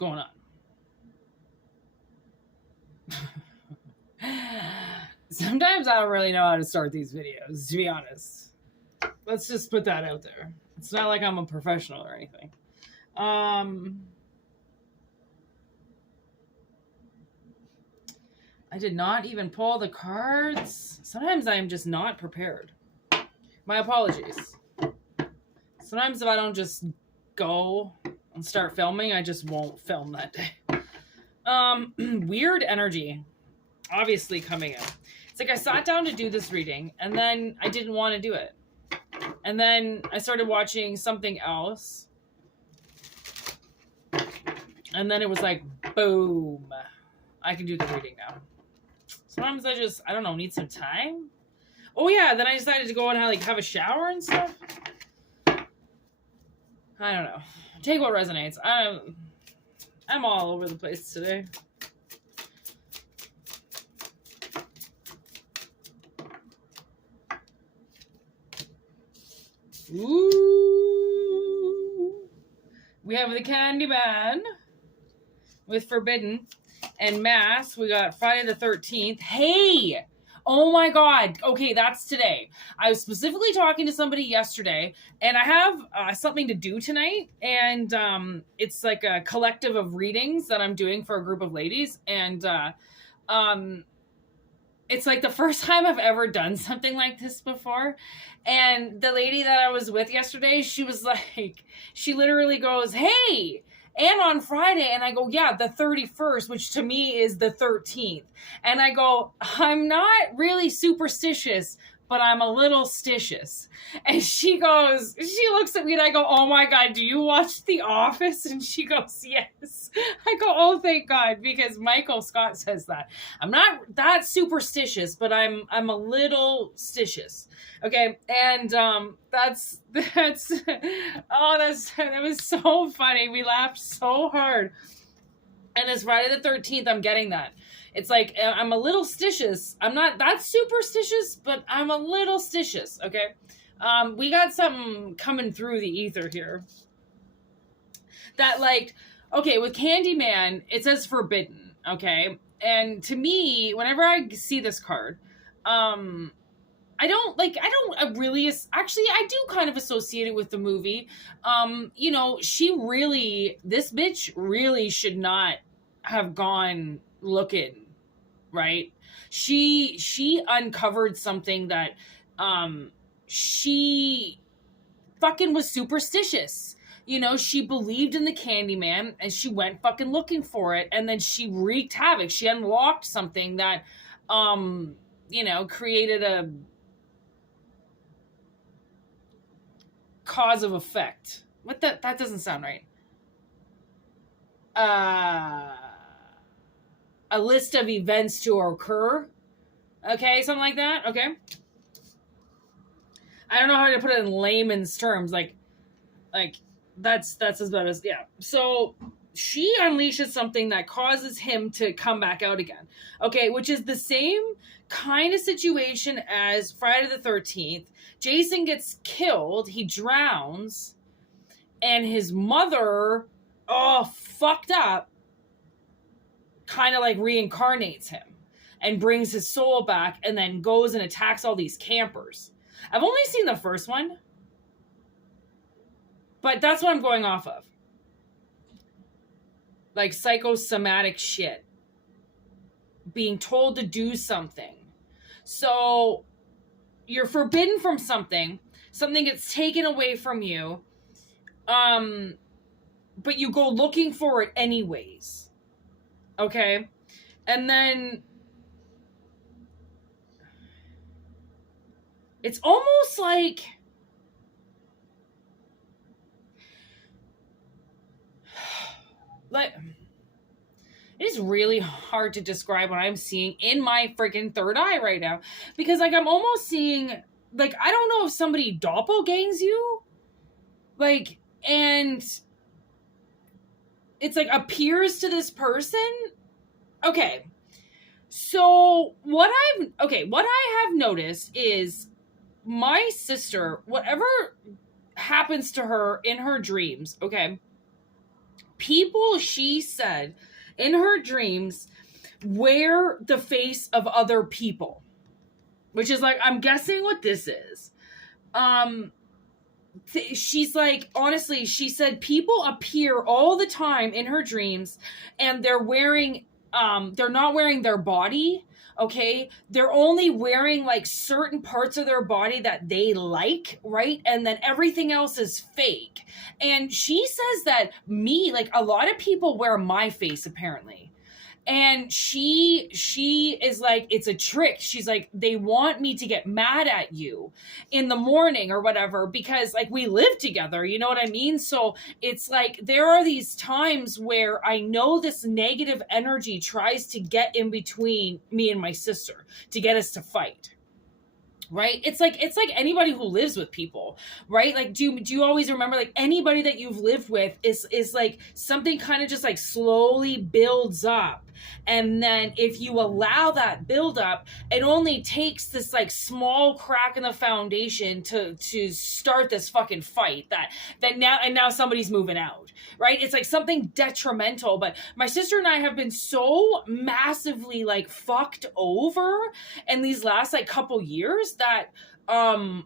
going on. Sometimes I don't really know how to start these videos, to be honest. Let's just put that out there. It's not like I'm a professional or anything. I did not even pull the cards. Sometimes I am just not prepared. My apologies. Sometimes if I don't just go and start filming, I just won't film that day. Weird energy, obviously coming in. It's like I sat down to do this reading, and then I didn't want to do it. And then I started watching something else. And then it was like, boom. I can do the reading now. Sometimes I don't know, need some time. Oh yeah, then I decided to go and have a shower and stuff. I don't know. Take what resonates. I'm all over the place today. Ooh. We have the Candyman with Forbidden. And Mass, we got Friday the 13th. Hey! Oh my God. Okay, that's today. I was specifically talking to somebody yesterday, and I have something to do tonight. And it's like a collective of readings that I'm doing for a group of ladies. And it's like the first time I've ever done something like this before. And the lady that I was with yesterday, she was like, she literally goes, hey, and on Friday, and I go, yeah, the 31st, which to me is the 13th. And I go, I'm not really superstitious, but I'm a little stitious. And she looks at me and I go, oh my God, do you watch The Office? And she goes, yes. I go, oh, thank God, because Michael Scott says that. I'm not that superstitious, but I'm a little stitious. Okay. And that was so funny. We laughed so hard. And it's Friday the 13th. I'm getting that. It's like, I'm a little stitious. I'm not that superstitious, but I'm a little stitious, okay? We got something coming through the ether here. That, like, okay, with Candyman, it says forbidden, okay? And to me, whenever I see this card, I do kind of associate it with the movie. You know, this bitch really should not have gone looking, right? She uncovered something that she fucking was superstitious. You know, she believed in the Candyman and she went fucking looking for it, and then she wreaked havoc. She unlocked something that you know, created a cause of effect. That doesn't sound right. A list of events to occur. Okay, something like that. Okay. I don't know how to put it in layman's terms. Like that's as about as, yeah. So she unleashes something that causes him to come back out again. Okay, which is the same kind of situation as Friday the 13th. Jason gets killed. He drowns. And his mother, fucked up, kind of like reincarnates him and brings his soul back and then goes and attacks all these campers. I've only seen the first one, but that's what I'm going off of. Like psychosomatic shit. Being told to do something. So you're forbidden from something. Something gets taken away from you. But you go looking for it anyways. Okay? And then it's almost like it is really hard to describe what I'm seeing in my freaking third eye right now. Because, like, I'm almost seeing, like, I don't know if somebody doppelgangs you. Like, and it's like appears to this person. Okay. So what I have noticed is my sister, whatever happens to her in her dreams, okay, People, she said, in her dreams, wear the face of other people, which is like, I'm guessing what this is. She's like, honestly, she said people appear all the time in her dreams, and they're not wearing their body. Okay, they're only wearing like certain parts of their body that they like, right? And then everything else is fake. And she says that like a lot of people wear my face apparently. And she is like, it's a trick. She's like, they want me to get mad at you in the morning or whatever, because like we live together, you know what I mean? So it's like, there are these times where I know this negative energy tries to get in between me and my sister to get us to fight. Right? It's like anybody who lives with people, right? Like, do you always remember, like, anybody that you've lived with is like something kind of just like slowly builds up. And then if you allow that build up, it only takes this like small crack in the foundation to start this fucking fight that now somebody's moving out, right? It's like something detrimental. But my sister and I have been so massively like fucked over in these last like couple years that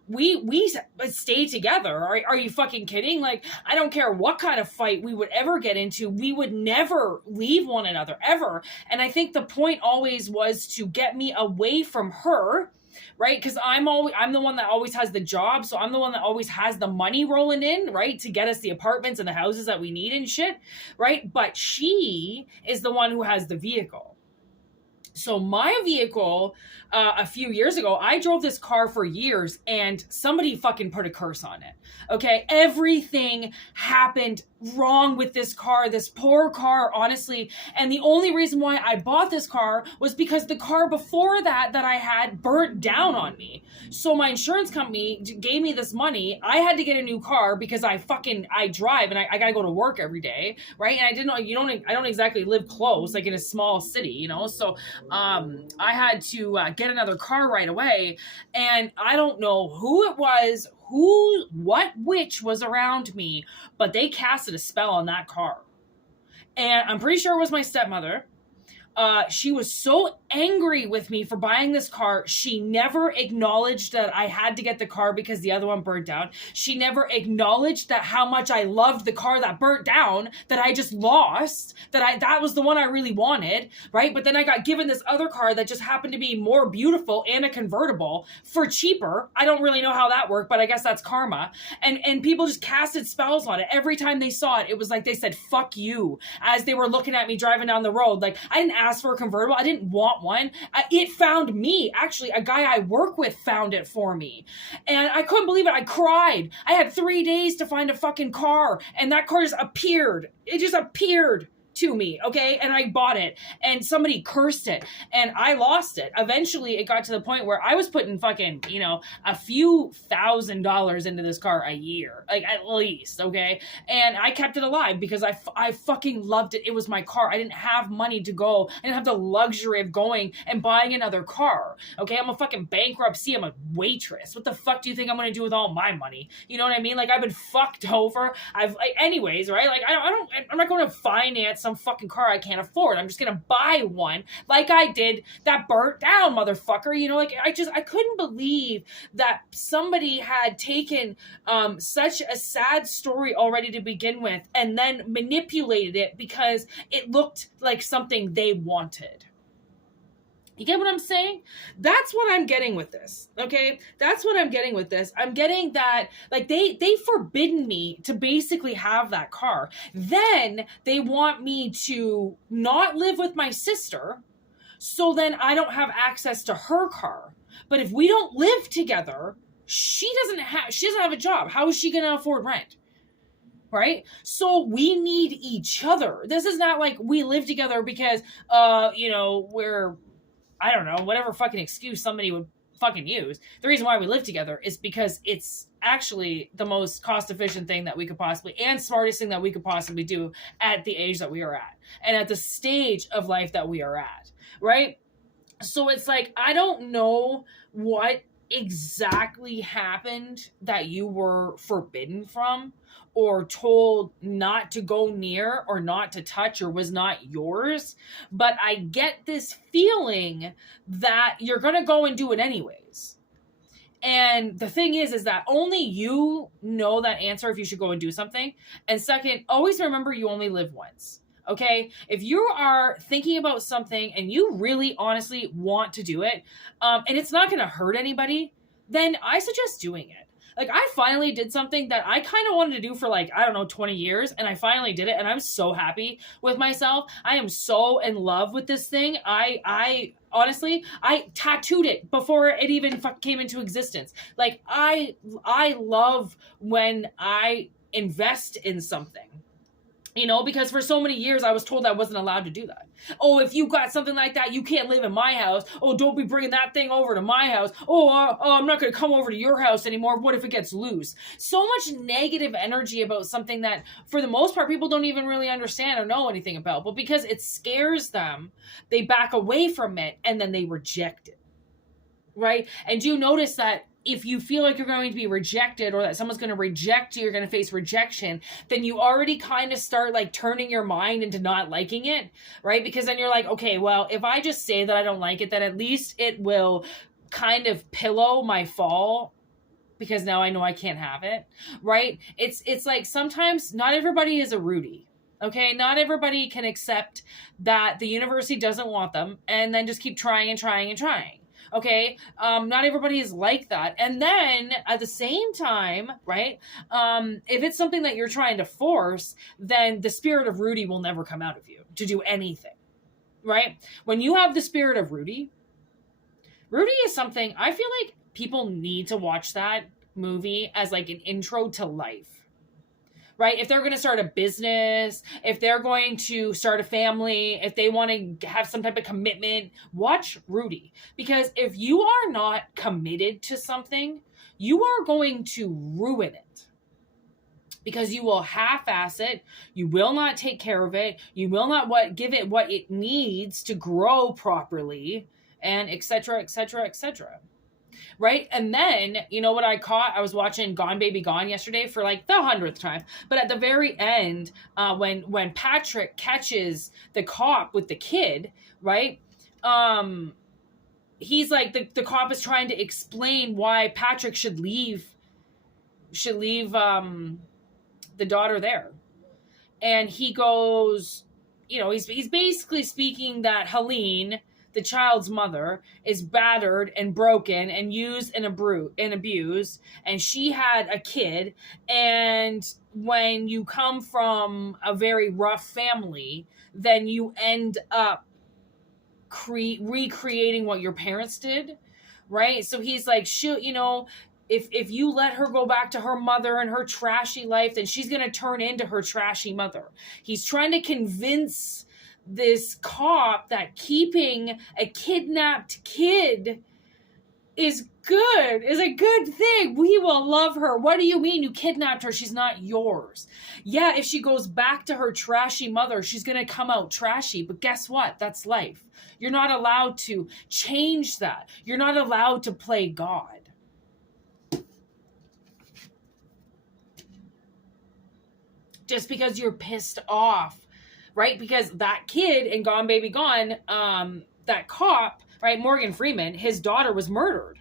we stay together. Are you fucking kidding? Like, I don't care what kind of fight we would ever get into, we would never leave one another ever. And I think the point always was to get me away from her, right? Because I'm the one that always has the job, so I'm the one that always has the money rolling in, right, to get us the apartments and the houses that we need and shit, right? But she is the one who has the vehicle. So my vehicle, a few years ago, I drove this car for years and somebody fucking put a curse on it. Okay. Everything happened wrong with this car, this poor car, honestly. And the only reason why I bought this car was because the car before that I had burnt down on me. So my insurance company gave me this money. I had to get a new car because I drive and I gotta go to work every day. Right. And I don't exactly live close, like in a small city, you know? So, I had to get another car right away, and I don't know who it was, which was around me, but they casted a spell on that car. And I'm pretty sure it was my stepmother. She was so angry with me for buying this car. She never acknowledged that I had to get the car because the other one burnt down. She never acknowledged that how much I loved the car that burnt down, that I just lost, that was the one I really wanted, right? But then I got given this other car that just happened to be more beautiful and a convertible for cheaper. I don't really know how that worked, but I guess that's karma. And people just casted spells on it. Every time they saw it, it was like they said, fuck you, as they were looking at me driving down the road. Like, I didn't ask for a convertible. I didn't want one. It found me. Actually, a guy I work with found it for me. And I couldn't believe it. I cried. I had 3 days to find a fucking car, and that car just appeared. It just appeared to me, okay? And I bought it, and somebody cursed it, and I lost it. Eventually, it got to the point where I was putting fucking, a few $1,000s into this car a year, like at least, okay? And I kept it alive because I fucking loved it. It was my car. I didn't have money to go. I didn't have the luxury of going and buying another car, okay? I'm a fucking bankruptcy. I'm a waitress. What the fuck do you think I'm gonna do with all my money? You know what I mean? Like, I've been fucked over. Anyways, right? Like, I'm not going to finance some fucking car I can't afford. I'm just gonna buy one like I did that burnt down motherfucker. I couldn't believe that somebody had taken such a sad story already to begin with and then manipulated it because it looked like something they wanted. You get what I'm saying? That's what I'm getting with this, okay? That's what I'm getting with this. I'm getting that, like, they forbidden me to basically have that car. Then they want me to not live with my sister, so then I don't have access to her car. But if we don't live together, she doesn't have a job. How is she going to afford rent? Right? So we need each other. This is not like we live together because, we're, I don't know, whatever fucking excuse somebody would fucking use. The reason why we live together is because it's actually the most cost efficient thing that we could possibly, and smartest thing that we could possibly do at the age that we are at and at the stage of life that we are at. Right? So it's like, I don't know what exactly happened that you were forbidden from or told not to go near or not to touch or was not yours, but I get this feeling that you're going to go and do it anyways. And the thing is that only you know that answer if you should go and do something. And second, always remember you only live once. Okay? If you are thinking about something and you really honestly want to do it, and it's not going to hurt anybody, then I suggest doing it. Like, I finally did something that I kind of wanted to do for, like, I don't know, 20 years, and I finally did it, and I'm so happy with myself. I am so in love with this thing. I honestly, I tattooed it before it even came into existence. Like, I love when I invest in something. You know, because for so many years I was told I wasn't allowed to do that. Oh, if you got something like that, you can't live in my house. Oh, don't be bringing that thing over to my house. Oh, I'm not going to come over to your house anymore. What if it gets loose? So much negative energy about something that, for the most part, people don't even really understand or know anything about. But because it scares them, they back away from it and then they reject it. Right? And you notice that if you feel like you're going to be rejected or that someone's going to reject you, you're going to face rejection, then you already kind of start like turning your mind into not liking it, right? Because then you're like, okay, well, if I just say that I don't like it, then at least it will kind of pillow my fall because now I know I can't have it, right? It's like sometimes not everybody is a Rudy. Okay, not everybody can accept that the university doesn't want them and then just keep trying and trying and trying. Okay, not everybody is like that. And then at the same time, right, if it's something that you're trying to force, then the spirit of Rudy will never come out of you to do anything, right? When you have the spirit of Rudy is something, I feel like people need to watch that movie as like an intro to life. Right? If they're going to start a business, if they're going to start a family, if they want to have some type of commitment, watch Rudy. Because if you are not committed to something, you are going to ruin it. Because you will half-ass it, you will not take care of it, you will not give it what it needs to grow properly, and etc., etc., etc. Right? And then, you know what I caught? I was watching Gone Baby Gone yesterday for like the 100th time. But at the very end, when Patrick catches the cop with the kid, right? He's like, the cop is trying to explain why Patrick should leave the daughter there. And he goes, you know, he's basically speaking that Helene, the child's mother, is battered and broken and used and abused, and she had a kid. And when you come from a very rough family, then you end up recreating what your parents did, right? So he's like, shoot, you know, if you let her go back to her mother and her trashy life, then she's going to turn into her trashy mother. He's trying to convince this cop that keeping a kidnapped kid is a good thing. We will love her. What do you mean you kidnapped her? She's not yours. Yeah, if she goes back to her trashy mother, she's going to come out trashy. But guess what? That's life. You're not allowed to change that. You're not allowed to play God. Just because you're pissed off. Right? Because that kid in Gone Baby Gone, that cop, right, Morgan Freeman, his daughter was murdered,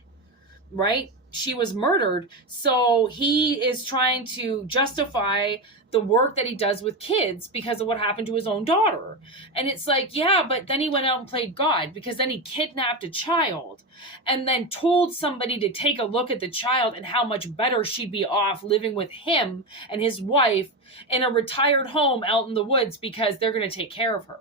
right? She was murdered. So he is trying to justify the work that he does with kids because of what happened to his own daughter. And it's like, yeah, but then he went out and played God because then he kidnapped a child and then told somebody to take a look at the child and how much better she'd be off living with him and his wife in a retired home out in the woods because they're going to take care of her.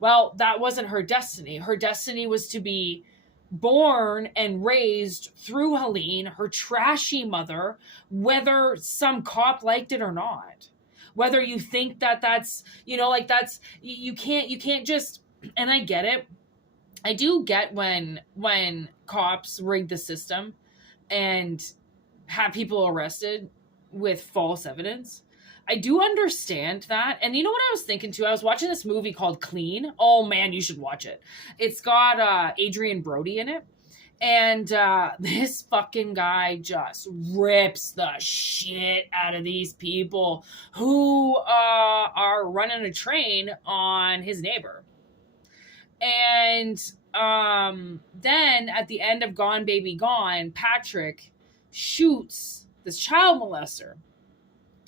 Well, that wasn't her destiny. Her destiny was to be born and raised through Helene, her trashy mother, whether some cop liked it or not. Whether you think that that's, you know, like that's, you can't just, and I get it. I do get when cops rig the system and have people arrested with false evidence. I do understand that. And you know what I was thinking too? I was watching this movie called Clean. Oh man, you should watch it. It's got Adrian Brody in it. And this fucking guy just rips the shit out of these people who are running a train on his neighbor. And then at the end of Gone Baby Gone, Patrick shoots this child molester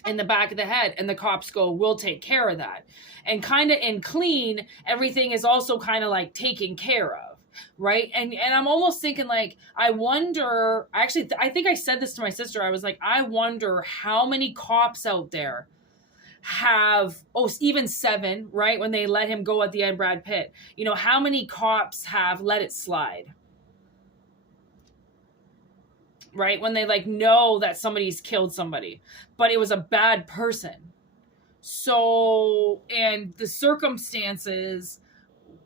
in the back of the head, and the cops go, we'll take care of that. And kind of in clean, everything is also kind of like taken care of, right? And I'm almost thinking like, I wonder, actually, I think I said this to my sister. I was like, I wonder how many cops out there have, even 7, right? When they let him go at the end, Brad Pitt, you know, how many cops have let it slide? Right? When they like know that somebody's killed somebody, but it was a bad person. So, and the circumstances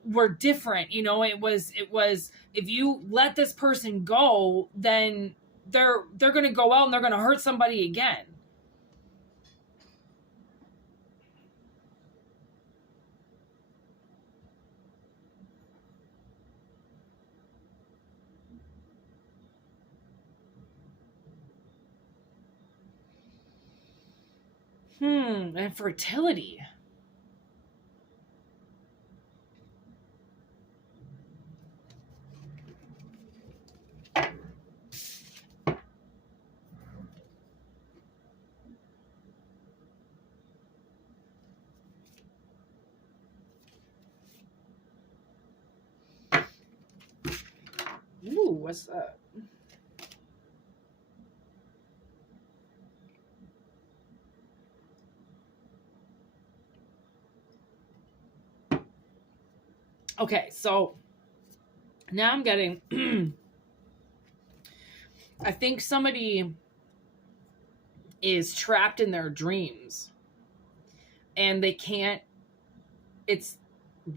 were different, you know, it was, if you let this person go, then they're going to go out and they're going to hurt somebody again. And fertility. Ooh, what's that? Okay, so now I'm getting, I think somebody is trapped in their dreams and they can't, it's,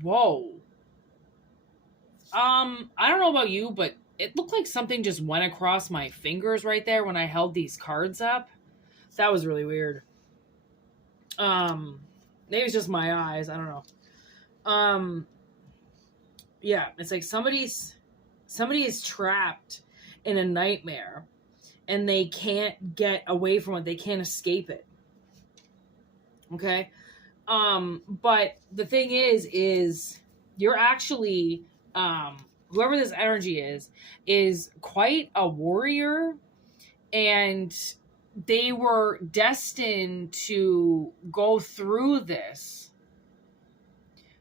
whoa. I don't know about you, but it looked like something just went across my fingers right there when I held these cards up. That was really weird. Maybe it's just my eyes. I don't know. Yeah, it's like somebody is trapped in a nightmare and they can't get away from it. They can't escape it. Okay. But the thing is you're actually, whoever this energy is quite a warrior, and they were destined to go through this,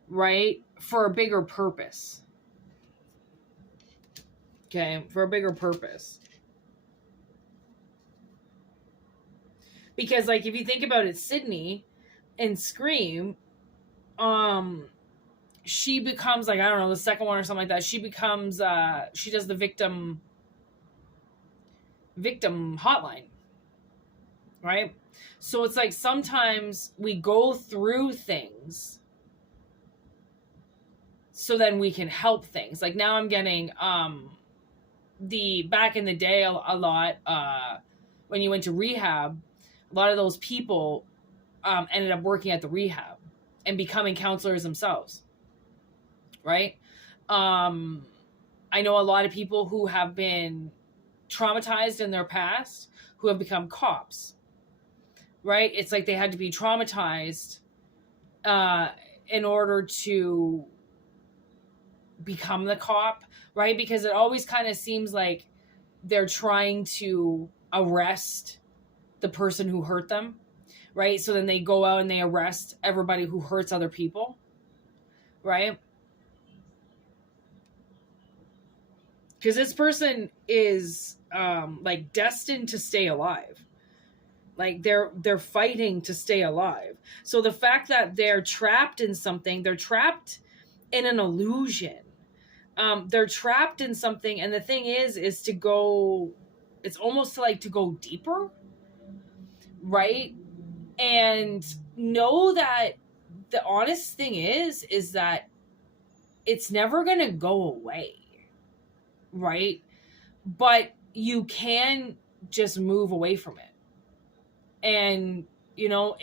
right, for a bigger purpose. Okay, for a bigger purpose. Because, like, if you think about it, Sydney in Scream, she becomes, like, I don't know, the second one or something like that. She becomes, she does the victim hotline, right? So it's like sometimes we go through things so then we can help things. Like now I'm getting, the back in the day a lot, when you went to rehab, a lot of those people ended up working at the rehab and becoming counselors themselves, right? I know a lot of people who have been traumatized in their past who have become cops, right? It's like they had to be traumatized in order to become the cop, right? Because it always kind of seems like they're trying to arrest the person who hurt them, right? So then they go out and they arrest everybody who hurts other people, right? Because this person is like destined to stay alive. Like they're fighting to stay alive. So the fact that they're trapped in something, they're trapped in an illusion. They're trapped in something, and the thing is to go, it's almost like to go deeper, right? And know that the honest thing is that it's never going to go away, right? But you can just move away from it. And, you know,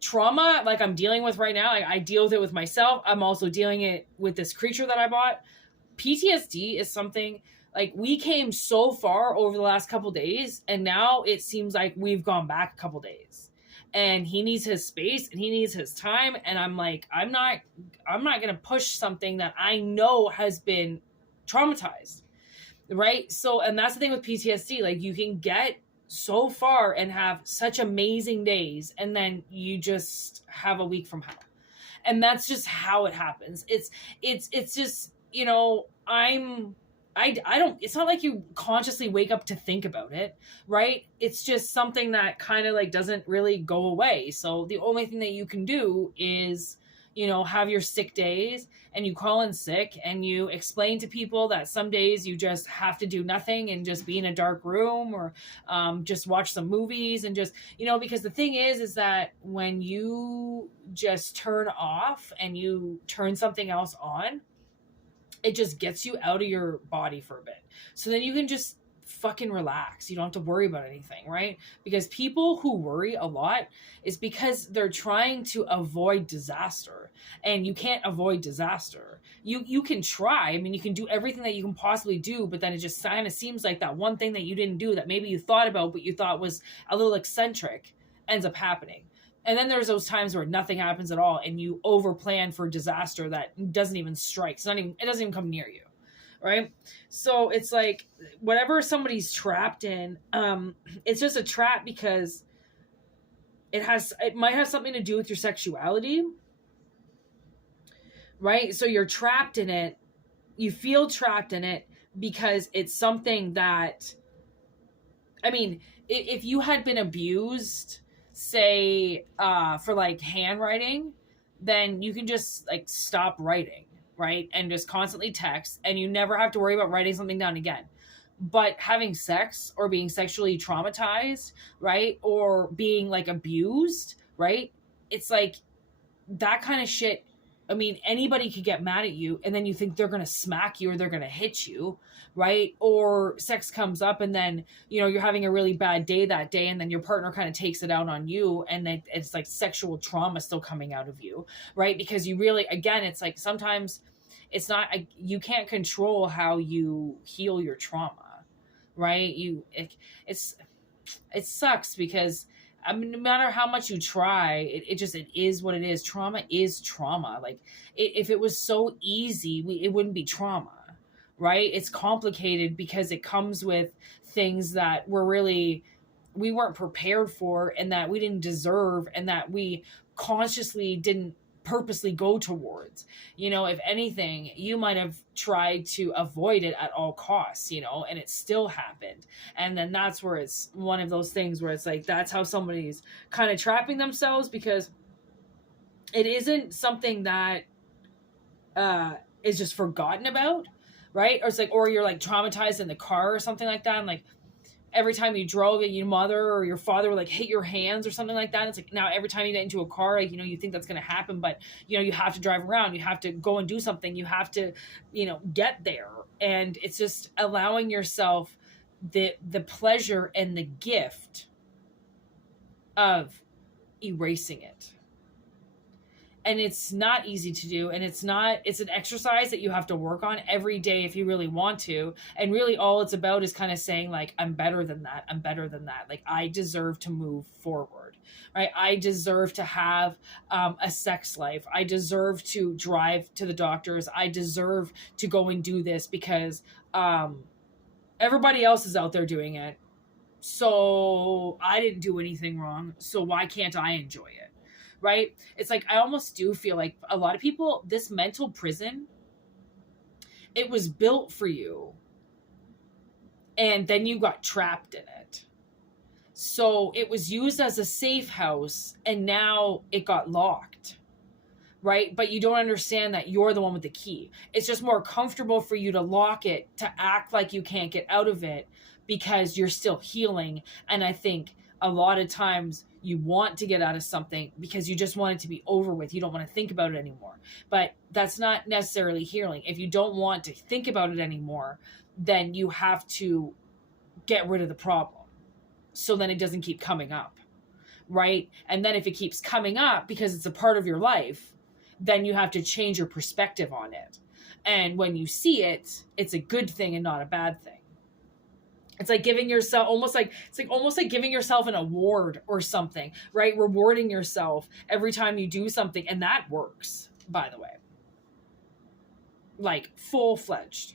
trauma, like I'm dealing with right now, I deal with it with myself. I'm also dealing it with this creature that I bought. PTSD is something Like, we came so far over the last couple days, and now it seems like we've gone back a couple days. And he needs his space and he needs his time. And I'm like, I'm not gonna push something that I know has been traumatized. Right? So, and that's the thing with PTSD. Like, you can get so far and have such amazing days, and then you just have a week from hell. And that's just how it happens. It's just, you know, I don't, it's not like you consciously wake up to think about it, right? It's just something that kind of like doesn't really go away. So the only thing that you can do is, you know, have your sick days, and you call in sick, and you explain to people that some days you just have to do nothing and just be in a dark room, or just watch some movies, and just, you know, because the thing is that when you just turn off and you turn something else on, it just gets you out of your body for a bit. So then you can just fucking relax. You don't have to worry about anything, right? Because people who worry a lot is because they're trying to avoid disaster, and you can't avoid disaster. You can try. I mean, you can do everything that you can possibly do, but then it just kind of seems like that one thing that you didn't do that maybe you thought about, but you thought was a little eccentric, ends up happening. And then there's those times where nothing happens at all, and you over plan for disaster that doesn't even strike. It doesn't even come near you. Right? So it's like, whatever somebody's trapped in, it's just a trap because it might have something to do with your sexuality. Right? So you're trapped in it. You feel trapped in it because it's something that, I mean, if you had been abused, say, for like handwriting, then you can just like stop writing, right? And just constantly text, and you never have to worry about writing something down again. But having sex, or being sexually traumatized, right? Or being like abused, right? It's like that kind of shit. I mean, anybody could get mad at you, and then you think they're going to smack you or they're going to hit you, right? Or sex comes up, and then, you know, you're having a really bad day that day, and then your partner kind of takes it out on you, and then it's like sexual trauma still coming out of you, right? Because you really, again, it's like sometimes it's not, you can't control how you heal your trauma, right? It sucks because, I mean, no matter how much you try, it is what it is. Trauma is trauma. Like, if it was so easy, it wouldn't be trauma, right? It's complicated because it comes with things that we weren't prepared for, and that we didn't deserve, and that we consciously didn't purposely go towards. You know, if anything, you might have tried to avoid it at all costs, you know, and it still happened. And then that's where it's one of those things where it's like, that's how somebody's kind of trapping themselves, because it isn't something that is just forgotten about, right? Or it's like, or you're like traumatized in the car or something like that, and like every time you drove, and your mother or your father would like hit your hands or something like that. It's like, now every time you get into a car, like, you know, you think that's going to happen, but, you know, you have to drive around, you have to go and do something, you have to, you know, get there. And it's just allowing yourself the pleasure and the gift of erasing it. And it's not easy to do, and it's an exercise that you have to work on every day if you really want to. And really all it's about is kind of saying like, I'm better than that. I'm better than that. Like, I deserve to move forward, right? I deserve to have a sex life. I deserve to drive to the doctors. I deserve to go and do this because everybody else is out there doing it. So I didn't do anything wrong. So why can't I enjoy it? Right? It's like, I almost do feel like a lot of people, this mental prison, it was built for you, and then you got trapped in it. So it was used as a safe house, and now it got locked, right? But you don't understand that you're the one with the key. It's just more comfortable for you to lock it, to act like you can't get out of it because you're still healing. And I think a lot of times you want to get out of something because you just want it to be over with. You don't want to think about it anymore. But that's not necessarily healing. If you don't want to think about it anymore, then you have to get rid of the problem, so then it doesn't keep coming up, right? And then if it keeps coming up because it's a part of your life, then you have to change your perspective on it. And when you see it, it's a good thing and not a bad thing. It's like giving yourself almost like giving yourself an award or something, right? Rewarding yourself every time you do something. And that works, by the way. Like full-fledged.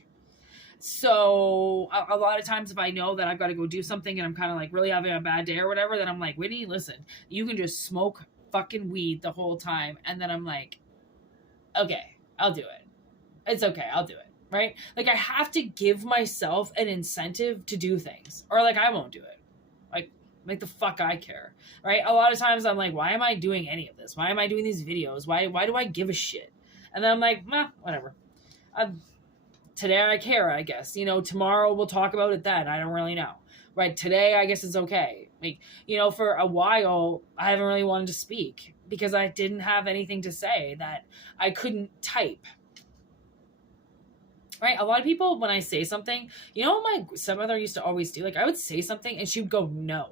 So a lot of times if I know that I've got to go do something and I'm kind of like really having a bad day or whatever, then I'm like, Whitney, listen, you can just smoke fucking weed the whole time. And then I'm like, okay, I'll do it. It's okay. I'll do it. Right? Like I have to give myself an incentive to do things or like I won't do it. Like the fuck I care. Right? A lot of times I'm like, why am I doing any of this? Why am I doing these videos? Why do I give a shit? And then I'm like, whatever. Today I care, I guess. You know, tomorrow we'll talk about it then. I don't really know. Right? Today I guess it's okay. Like, you know, for a while I haven't really wanted to speak because I didn't have anything to say, that I couldn't type. Right? A lot of people, when I say something, you know what my stepmother used to always do? Like, I would say something and she would go, no.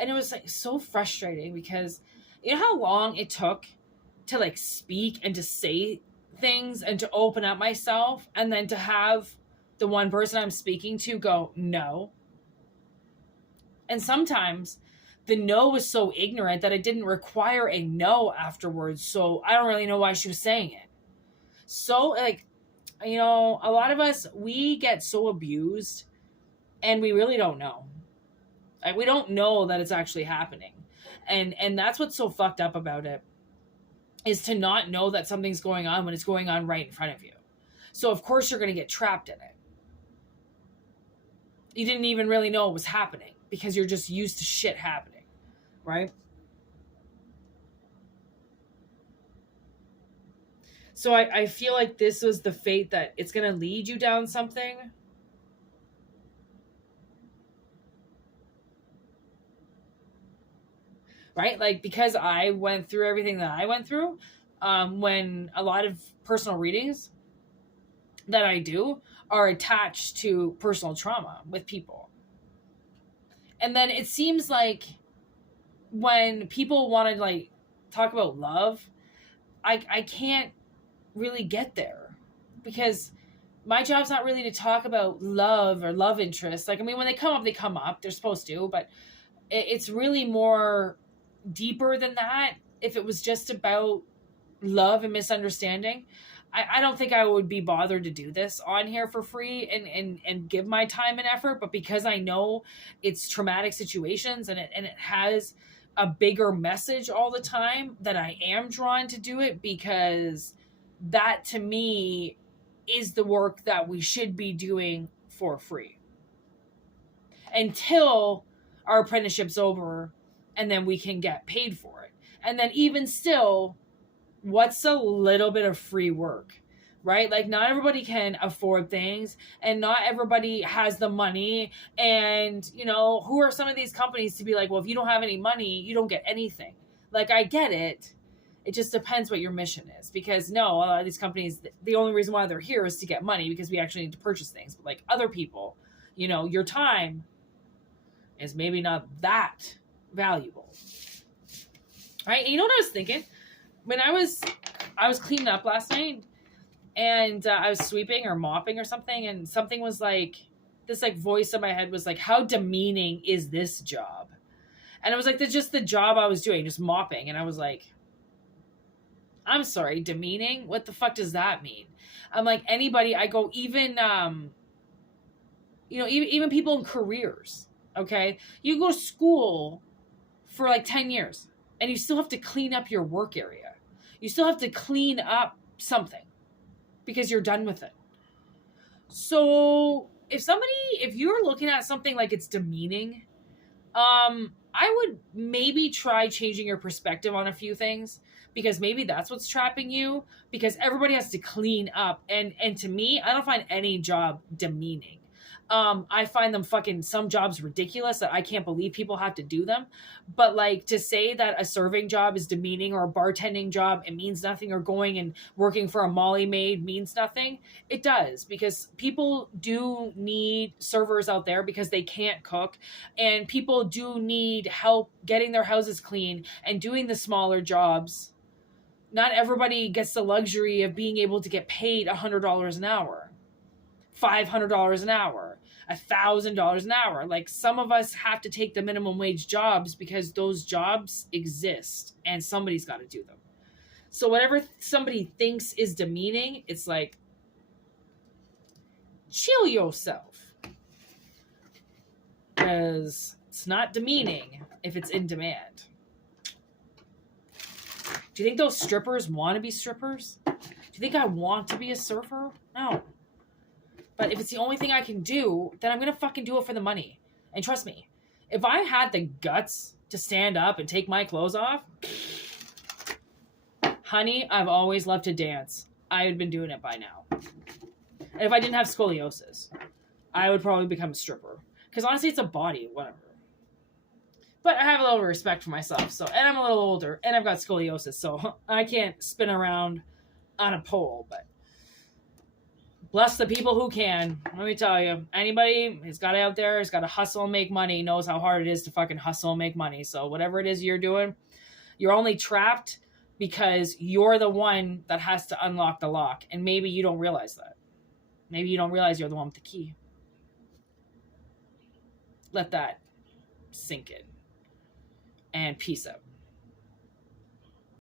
And it was like so frustrating because you know how long it took to like speak and to say things and to open up myself, and then to have the one person I'm speaking to go, no. And sometimes the no was so ignorant that it didn't require a no afterwards. So I don't really know why she was saying it. So like, you know, a lot of us, we get so abused and we really don't know. Like, we don't know that it's actually happening. And that's what's so fucked up about it, is to not know that something's going on when it's going on right in front of you. So of course you're going to get trapped in it. You didn't even really know it was happening because you're just used to shit happening, right? So I feel like this was the fate that it's going to lead you down something. Right? Like, because I went through everything that I went through, when a lot of personal readings that I do are attached to personal trauma with people. And then it seems like when people want to like talk about love, I can't really get there because my job's not really to talk about love or love interests. Like, I mean, when they come up, they're supposed to, but it's really more deeper than that. If it was just about love and misunderstanding, I don't think I would be bothered to do this on here for free and give my time and effort. But because I know it's traumatic situations and it has a bigger message all the time, that I am drawn to do it, because that to me is the work that we should be doing for free until our apprenticeship's over, and then we can get paid for it. And then even still, what's a little bit of free work, right? Like, not everybody can afford things, and not everybody has the money. And, you know, who are some of these companies to be like, well, if you don't have any money, you don't get anything? Like, I get it. It just depends what your mission is. Because no, a lot of these companies, the only reason why they're here is to get money, because we actually need to purchase things. But like other people, you know, your time is maybe not that valuable, right? And you know what I was thinking? When I was cleaning up last night, and I was sweeping or mopping or something, and something was like, this like voice in my head was like, how demeaning is this job? And it was like, that's just the job I was doing, just mopping. And I was like, I'm sorry, demeaning? What the fuck does that mean? I'm like, anybody, I go, even, you know, even people in careers, okay? You go to school for like 10 years and you still have to clean up your work area. You still have to clean up something because you're done with it. So if you're looking at something like it's demeaning, I would maybe try changing your perspective on a few things, because maybe that's what's trapping you, because everybody has to clean up. And to me, I don't find any job demeaning. I find them fucking some jobs ridiculous that I can't believe people have to do them. But like to say that a serving job is demeaning or a bartending job, it means nothing, or going and working for a Molly maid means nothing. It does, because people do need servers out there because they can't cook, and people do need help getting their houses clean and doing the smaller jobs. Not everybody gets the luxury of being able to get paid $100 an hour, $500 an hour, $1,000 an hour. Like, some of us have to take the minimum wage jobs because those jobs exist and somebody's got to do them. So whatever somebody thinks is demeaning, it's like, chill yourself, because it's not demeaning if it's in demand. Do you think those strippers want to be strippers? Do you think I want to be a surfer? No. But if it's the only thing I can do, then I'm going to fucking do it for the money. And trust me, if I had the guts to stand up and take my clothes off, honey, I've always loved to dance. I would have been doing it by now. And if I didn't have scoliosis, I would probably become a stripper. Because honestly, it's a body, whatever. But I have a little respect for myself, so, and I'm a little older, and I've got scoliosis, so I can't spin around on a pole. But bless the people who can. Let me tell you, anybody who's got it out there, has got to hustle and make money, knows how hard it is to fucking hustle and make money. So whatever it is you're doing, you're only trapped because you're the one that has to unlock the lock, and maybe you don't realize that. Maybe you don't realize you're the one with the key. Let that sink in. And peace out.